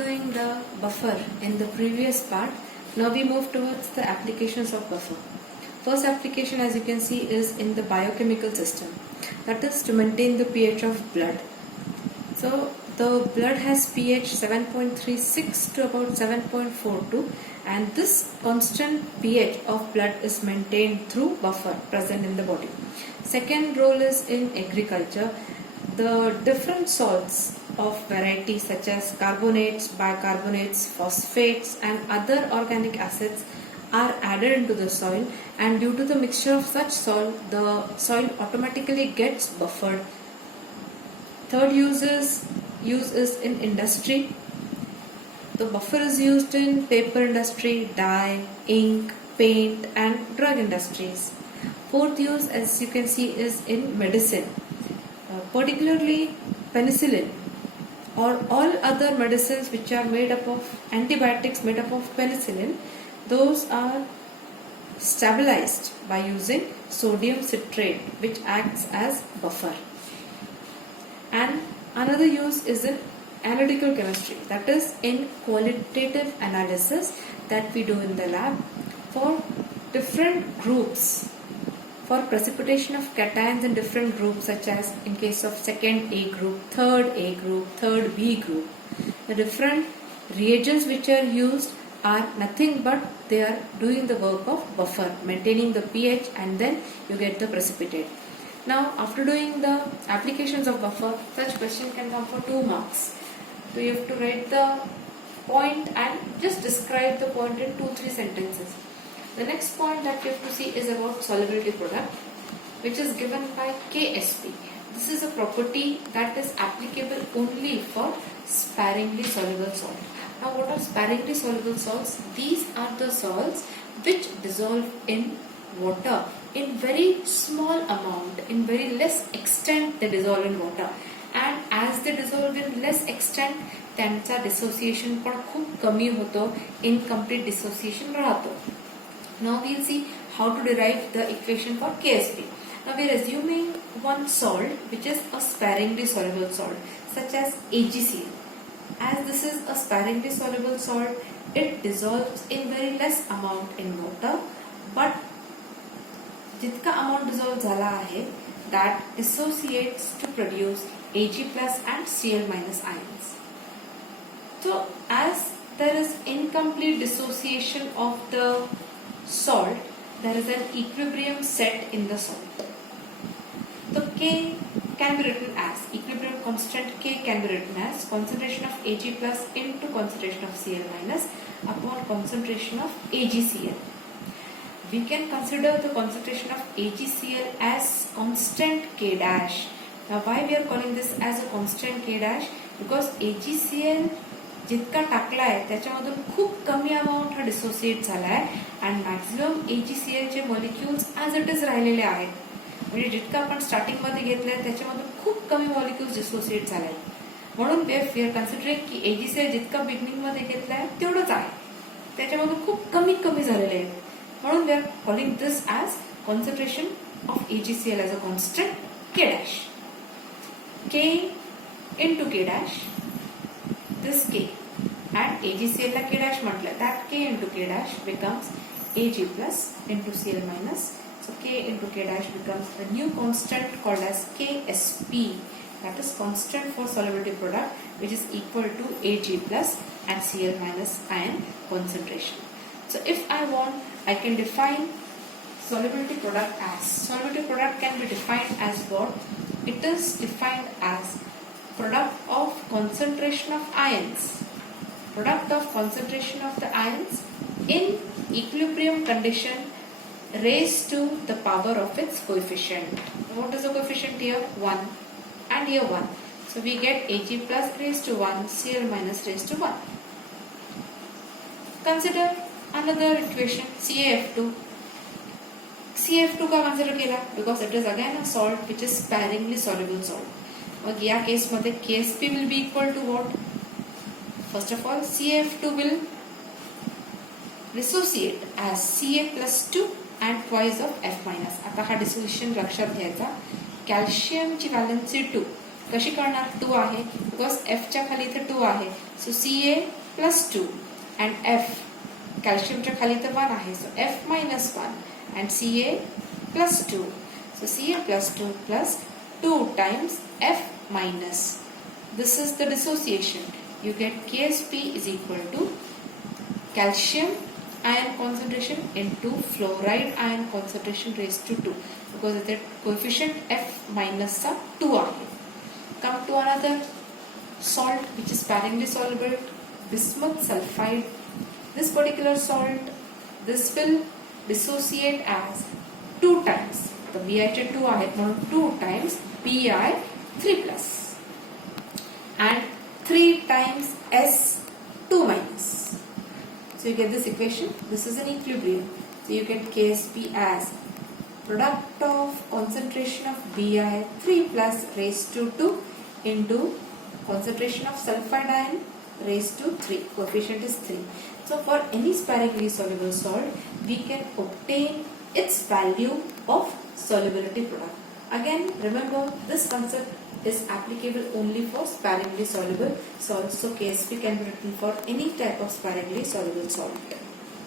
doing the buffer in the previous part, now we move towards the applications of buffer. First application, as you can see, is in the biochemical system. That is to maintain the pH of blood. So the blood has pH 7.36 to about 7.42, and this constant pH of blood is maintained through buffer present in the body. Second role is in agriculture. The different salts of variety such as carbonates, bicarbonates, phosphates and other organic acids are added into the soil, and due to the mixture of such salt, the soil automatically gets buffered. Third use is in industry. The buffer is used in paper industry, dye, ink, paint and drug industries. Fourth use, as you can see, is in medicine, particularly penicillin or all other medicines which are made up of antibiotics made up of penicillin. Those are stabilized by using sodium citrate, which acts as buffer. And another use is in analytical chemistry, that is in qualitative analysis that we do in the lab for different groups, for precipitation of cations in different groups, such as in case of second A group, third A group, third B group. The different reagents which are used are nothing but they are doing the work of buffer, maintaining the pH, and then you get the precipitate. Now after doing the applications of buffer, such question can come for 2 marks. So you have to write the point and just describe the point in 2-3 sentences. The next point that you have to see is about solubility product, which is given by KSP. This is a property that is applicable only for sparingly soluble salt. Now what are sparingly soluble salts? These are the salts which dissolve in water in very small amount, in very less extent they dissolve in water, and as they dissolve in less extent त्यांचा dissociation पण खूप कमी होतो, incomplete dissociation राहतो. Now we'll see how to derive the equation for KSP. Now we are assuming one salt which is a sparingly soluble salt such as AgCl. As this is a sparingly soluble salt, it dissolves in very less amount in water, but जितका amount dissolve झाला आहे that dissociates to produce Ag plus and Cl minus ions. So as there is incomplete dissociation of the salt, there is an equilibrium set in the salt. So K can be written as equilibrium constant. K can be written as concentration of Ag plus into concentration of Cl minus upon concentration of AgCl. We can consider the concentration of AgCl as constant K dash. Now why we are calling this as a constant K dash? Because AgCl जितका टाकला आहे त्याच्यामधून खूप कमी amount हा dissociate झाला आहे आणि मॅक्सिमम AgCl चे मॉलिक्युल्स ॲज इट इज राहिलेले आहेत. म्हणजे जितका आपण स्टार्टिंग मध्ये घेतलंय त्याच्यामधून खूप कमी मॉलिक्युल्स डिसोसिएट झाले आहेत. म्हणून वी आर कन्सिडरिंग की AgCl जितका बिगिनिंग मध्ये घेतलाय तेवढंच आहे, त्याच्यामधून खूप कमी झालेले आहेत. म्हणून we are calling this as concentration of AgCl as a constant K dash. K into K dash, this K and AgCl ला K dash म्हटलं, that K into K dash becomes Ag plus into Cl minus. So K into K dash becomes the new constant called as KSP, that is constant for solubility product, which is equal to Ag plus and Cl minus ion concentration. So if I want, I can define solubility product as, solubility product can be defined as what? It is defined as product of concentration of ions, product of concentration of the ions in equilibrium condition raised to the power of its coefficient. What is the coefficient here? 1 and here 1. So we get Ag plus raised to 1, Cl minus raised to 1. Consider another equation, CaF2. CaF2 का consider केला because it is again a salt which is sparingly soluble salt. मग या case मध्ये KSP will be equal to what? First of all, CaF2 will dissociate as Ca plus 2 and twice of F minus. आता हा dissociation लक्षात घ्यायचा. कॅल्शियमची valency 2 कशी करणार? 2 आहे because F च्या खाली इथे 2 आहे. सो Ca प्लस 2 अँड F कॅल्शियमच्या खाली तर 1 आहे. सो F minus 1 and Ca plus 2. So Ca plus 2 plus 2 times F minus. This is the dissociation. You get Ksp is equal to calcium ion concentration into fluoride ion concentration raised to 2 because the coefficient F minus चा 2 आहे. Come to another salt which is sparingly soluble, bismuth sulfide. This particular salt, this will dissociate as 2 times. तर Bi चे 2 आहेत म्हणून 2 times Bi 3 plus and 3 times S 2 minus. So you get this equation. This is an equilibrium. So you get Ksp as product of concentration of Bi 3 plus raised to 2 into concentration of sulfide ion raised to 3. Coefficient is 3. So for any sparingly soluble salt, we can obtain its value of solubility product. Again, remember this concept is applicable only for sparingly soluble salts. So Ksp can be written for any type of sparingly soluble salt.